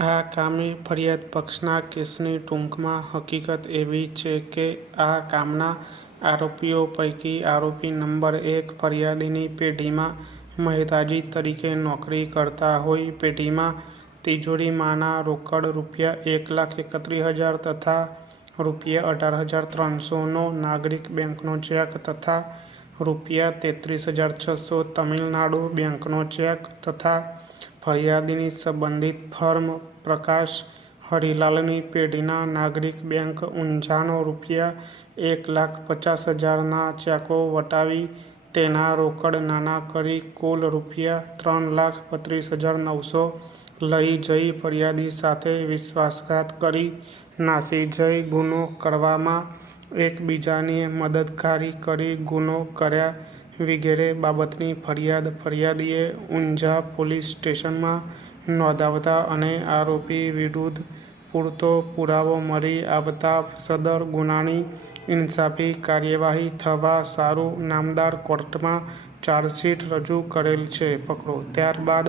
આ કામે ફરિયાદ પક્ષના કેસની ટૂંકમાં હકીકત એવી છે કે આ કામના આરોપીઓ પૈકી આરોપી નંબર 1 ફરિયાદીની પેઢીમાં મહેતાજી તરીકે નોકરી કરતા હોય. પેઢીમાં તિજોરીમાંના રોકડ રૂપિયા 1,31,000 તથા રૂપિયા 18,300નો નાગરિક બેંકનો ચેક તથા રૂપિયા 33,600 તમિલનાડુ બેંકનો ચેક તથા ફરિયાદીની સંબંધિત ફર્મ પ્રકાશ હરિલાલની પેઢીના નાગરિક બેંક ઊંઝાનો રૂપિયા 1,50,000ના ચેકો વટાવી તેના રોકડ નાના કરી કુલ રૂપિયા 3,32,900 લઈ જઈ ફરિયાદી સાથે વિશ્વાસઘાત કરી નાસી જઈ ગુનો કરવામાં એકબીજાની મદદગારી કરી ગુનો કર્યા વગેરે બાબતની ફરિયાદ ફરિયાદીએ ઊંઝા પોલીસ સ્ટેશનમાં નોંધાવતા અને આરોપી વિરુદ્ધ પૂરતો પુરાવો મળી આવતા સદર ગુનાની ઇન્સાફી કાર્યવાહી થવા સારું નામદાર કોર્ટમાં ચાર્જશીટ રજૂ કરેલ છે. પકડો. ત્યારબાદ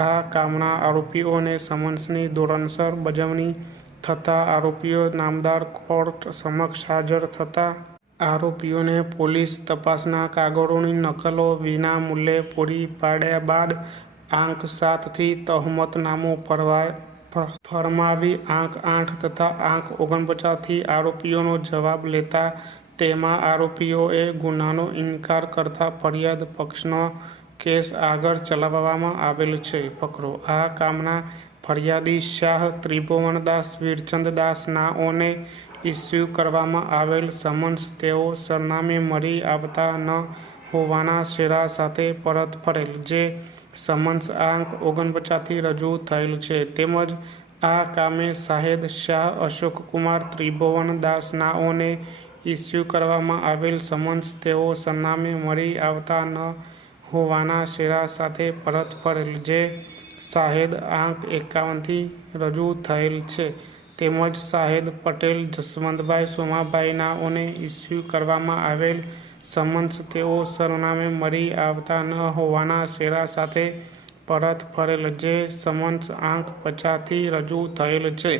આ કામના આરોપીઓને સમન્સની ધોરણસર બજવણી થતાં આરોપીઓ નામદાર કોર્ટ સમક્ષ હાજર થતા આરોપીઓને પોલીસ તપાસના કાગળોની નકલો વિના મૂલ્યે પૂરી પાડ્યા બાદ આંક 7થી તહોમતનામું ફરમાવી આંક 8 તથા આંક 49થી આરોપીઓનો જવાબ લેતા તેમાં આરોપીઓએ ગુનાનો ઇનકાર કરતા ફરિયાદ પક્ષનો કેસ આગળ ચલાવવામાં આવેલ છે. પકડો. આ કામના ફરિયાદી શાહ ત્રિભુવનદાસ વીરચંદદાસ નાઓને ઇસ્યુ કરવામાં આવેલ સમન્સ તેઓ સરનામે મળી આવતા ન હોવાના શેરા સાથે પરત ફરેલ, જે સમન્સ આંક 49થી રજૂ થયેલ છે. તેમજ આ કામે શાહેદ શાહ અશોકકુમાર ત્રિભુવનદાસ નાઓને ઇસ્યુ કરવામાં આવેલ સમન્સ તેઓ સરનામે મળી આવતા ન હોવાના શેરા સાથે પરત ફરેલ, જે શાહેદ આંક 51થી રજૂ થયેલ છે. તેમજ શાહેદ પટેલ જસવંતભાઈ સોમાભાઈ નાઓને ઇસ્યુ કરવામાં આવેલ સમન્સ તેઓ સરનામે મળી આવતા ન હોવાના શેરા સાથે પરત ફરેલ, જે સમન્સ આંક 50થી રજૂ થયેલ છે.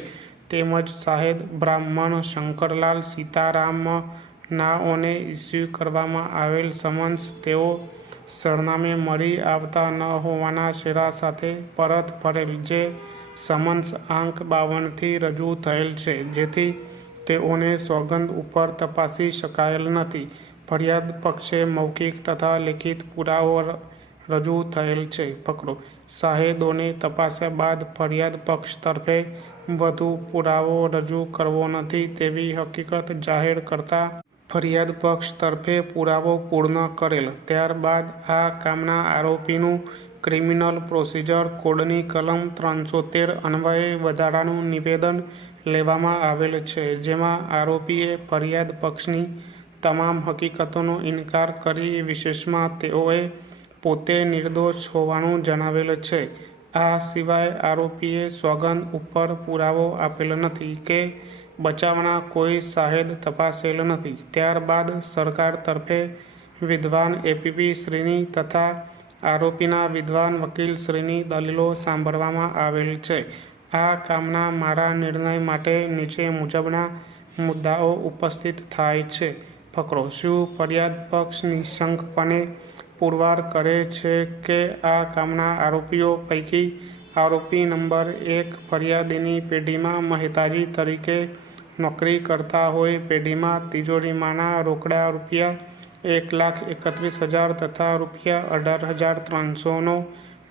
તેમજ શાહેદ બ્રાહ્મણ શંકરલાલ સીતારામ નાઓને ઇસ્યુ કરવામાં આવેલ સમન્સ તેઓ સરનામે મળી આવતા ન હોવાના શેરા સાથે પરત ફરેલ, જે સમન્સ આંક 52થી રજૂ થયેલ છે. જેથી તેઓને સોગંદ ઉપર તપાસી શકાયેલ નથી. ફરિયાદ પક્ષે મૌખિક તથા લેખિત પુરાવો રજૂ થયેલ છે. પકડો. શાહેદોને તપાસ્યા બાદ ફરિયાદ પક્ષ તરફે વધુ પુરાવો રજૂ કરવો નથી તેવી હકીકત જાહેર કરતા ફરિયાદ પક્ષ તરફે પુરાવો પૂર્ણ કરેલ. ત્યારબાદ આ કામના આરોપીનું ક્રિમિનલ પ્રોસિજર કોડની કલમ 313 અન્વયે વધારાનું નિવેદન લેવામાં આવેલ છે, જેમાં આરોપીએ ફરિયાદ પક્ષની તમામ હકીકતોનો ઇનકાર કરી વિશેષમાં તેઓએ પોતે નિર્દોષ હોવાનું જણાવેલ છે. આ સિવાય આરોપીએ સોગંદ ઉપર પુરાવો આપેલ નથી કે બચાવના કોઈ શાહેદ તપાસેલ નથી. ત્યારબાદ સરકાર તરફે વિદ્વાન એપીપી શ્રીની તથા આરોપીના વિદ્વાન વકીલ શ્રીની દલીલો સાંભળવામાં આવેલ છે. આ કામના મારા નિર્ણય માટે નીચે મુજબના મુદ્દાઓ ઉપસ્થિત થાય છે. પકડો. શું ફરિયાદ પક્ષ નિઃશંકપણે પુરવાર કરે છે કે આ કામના આરોપીઓ પૈકી આરોપી નંબર 1 ફરિયાદીની પેઢીમાં મહેતાજી તરીકે નોકરી કરતા હોય. પેઢીમાં તિજોરીમાંના રોકડા રૂપિયા 1,31,000 તથા રૂપિયા 18,300નો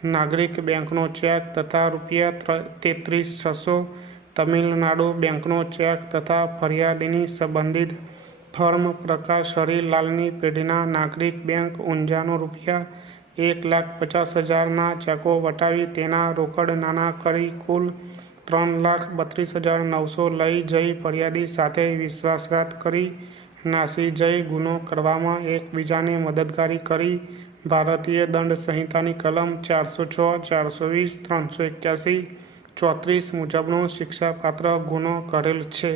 નાગરિક બેંકનો ચેક તથા રૂપિયા 33,600 તમિલનાડુ બેંકનો ચેક તથા ફરિયાદીની સંબંધિત ફર્મ પ્રકાશ હરિલાલની પેઢીના નાગરિક બેંક ઊંઝાનો રૂપિયા 1,50,000ના ચેકો વટાવી તેના રોકડ નાના કરી કુલ 3,32,900 લઈ જઈ ફરિયાદી સાથે વિશ્વાસઘાત કરી નાસી જઈ ગુનો કરવામાં એકબીજાની મદદગારી કરી ભારતીય દંડ સંહિતાની કલમ 406, 420, 381, 34 મુજબનો શિક્ષાપાત્ર ગુનો કરેલ છે.